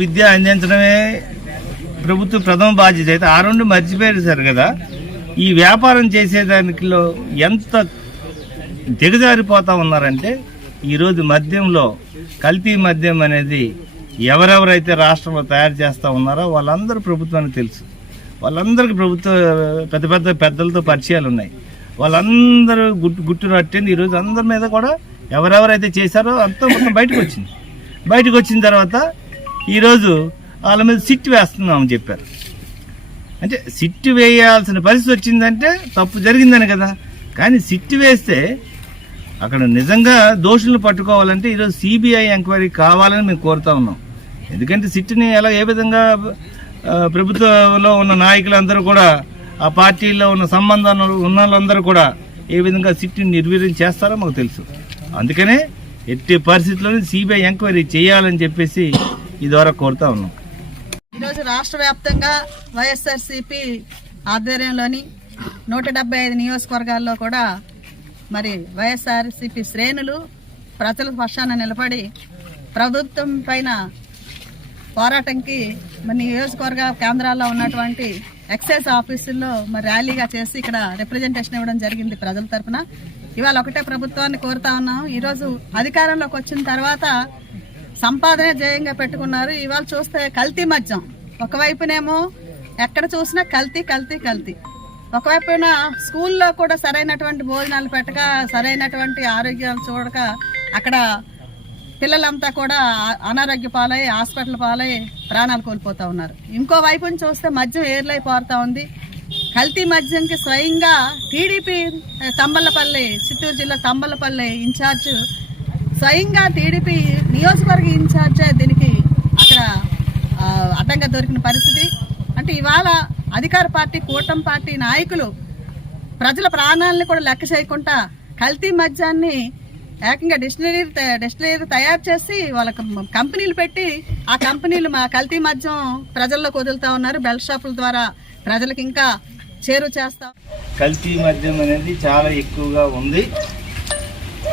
విద్య అందించడమే ప్రభుత్వ ప్రథమ బాధ్యత. అయితే ఆ రెండు మర్చిపోయారు కదా. ఈ వ్యాపారం చేసేదానిలో ఎంత దిగజారిపోతా ఉన్నారంటే, ఈరోజు మద్యంలో కల్తీ మద్యం అనేది ఎవరెవరైతే రాష్ట్రంలో తయారు చేస్తూ ఉన్నారో వాళ్ళందరూ ప్రభుత్వానికి తెలుసు. వాళ్ళందరికీ పెద్ద పెద్దలతో పరిచయాలు ఉన్నాయి. వాళ్ళందరూ గుట్టు రట్టింది. ఈరోజు అందరి మీద కూడా ఎవరెవరైతే చేశారో అంతా మొత్తం బయటకు వచ్చిన తర్వాత ఈరోజు వాళ్ళ మీద సిట్ వేస్తున్నామని చెప్పారు. అంటే సిట్టు వేయాల్సిన పరిస్థితి వచ్చిందంటే తప్పు జరిగిందని కదా. కానీ సిట్టు వేస్తే అక్కడ నిజంగా దోషులను పట్టుకోవాలంటే ఈరోజు సిబిఐ ఎంక్వైరీ కావాలని మేము కోరుతా ఉన్నాం. ఎందుకంటే సిట్టుని ఏ విధంగా ప్రభుత్వంలో ఉన్న నాయకులందరూ కూడా, ఆ పార్టీలో ఉన్న సంబంధాలు ఉన్న వాళ్ళందరూ కూడా ఏ విధంగా సిట్టుని నిర్వీర్యం చేస్తారో మాకు తెలుసు. అందుకనే ఎట్టి పరిస్థితుల్లోనే సిబిఐ ఎంక్వైరీ చేయాలని చెప్పేసి ఈ ద్వారా కోరుతా ఉన్నాం. ఈరోజు రాష్ట్ర వ్యాప్తంగా వైఎస్ఆర్సీపీ ఆధ్వర్యంలోని 175 నియోజకవర్గాల్లో కూడా మరి వైఎస్ఆర్సీపీ శ్రేణులు ప్రజల పక్షాన నిలబడి ప్రభుత్వం పైన పోరాటంకి మరి నియోజకవర్గ కేంద్రాల్లో ఉన్నటువంటి ఎక్సైజ్ ఆఫీసుల్లో మరి ర్యాలీగా చేసి ఇక్కడ రిప్రజెంటేషన్ ఇవ్వడం జరిగింది ప్రజల తరఫున. ఇవాళ ఒకటే ప్రభుత్వాన్ని కోరుతా ఉన్నాం. ఈరోజు అధికారంలోకి వచ్చిన తర్వాత సంపాదనే జయంగా పెట్టుకున్నారు. ఇవాళ చూస్తే కల్తీ మద్యం ఒకవైపునేమో ఎక్కడ చూసినా కల్తీ. ఒకవైపున స్కూల్లో కూడా సరైనటువంటి భోజనాలు పెట్టక, సరైనటువంటి ఆరోగ్యాలు చూడక అక్కడ పిల్లలంతా కూడా అనారోగ్య పాలై హాస్పిటల్ పాలై ప్రాణాలు కోల్పోతా ఉన్నారు. ఇంకో వైపుని చూస్తే మద్యం ఏర్లై పారుతా ఉంది. కల్తీ మద్యంకి స్వయంగా టీడీపీ తంబలపల్లి, చిత్తూరు జిల్లా తంబలపల్లి ఇన్ఛార్జ్, స్వయంగా టీడీపీ నియోజకవర్గ ఇన్ఛార్జే దీనికి అక్కడ అడ్డంగా దొరికిన పరిస్థితి. అంటే ఇవాళ అధికార పార్టీ, కూటమి పార్టీ నాయకులు ప్రజల ప్రాణాలను కూడా లెక్క చేయకుండా కల్తీ మద్యాన్ని ఏకంగా డిస్టిలరీ తయారు చేసి వాళ్ళకి కంపెనీలు పెట్టి, ఆ కంపెనీలు మా కల్తీ మద్యం ప్రజల్లోకి వదులుతా ఉన్నారు. బెల్ట్ షాపుల ద్వారా ప్రజలకు ఇంకా చేరువ చేస్తాం. కల్తీ మద్యం అనేది చాలా ఎక్కువగా ఉంది.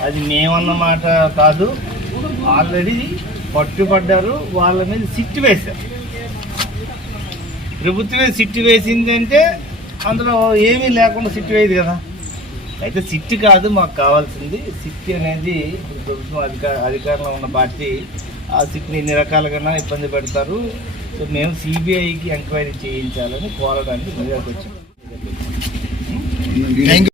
అది మేమన్న మాట కాదు, ఆల్రెడీ పట్టుబడ్డారు. వాళ్ళ మీద సిట్టు వేశారు. ప్రభుత్వమే సిట్టు వేసిందంటే అందులో ఏమీ లేకుండా సిట్టు వేయదు కదా. అయితే సిట్టు కాదు మాకు కావాల్సింది. సిట్టు అనేది ప్రభుత్వం అధికారంలో ఉన్న పార్టీ ఆ సిట్ని ఎన్ని రకాలుగా ఇబ్బంది పెడతారు. సో మేము సిబిఐకి ఎంక్వైరీ చేయించాలని కోరడానికి ముందుకు వచ్చాం.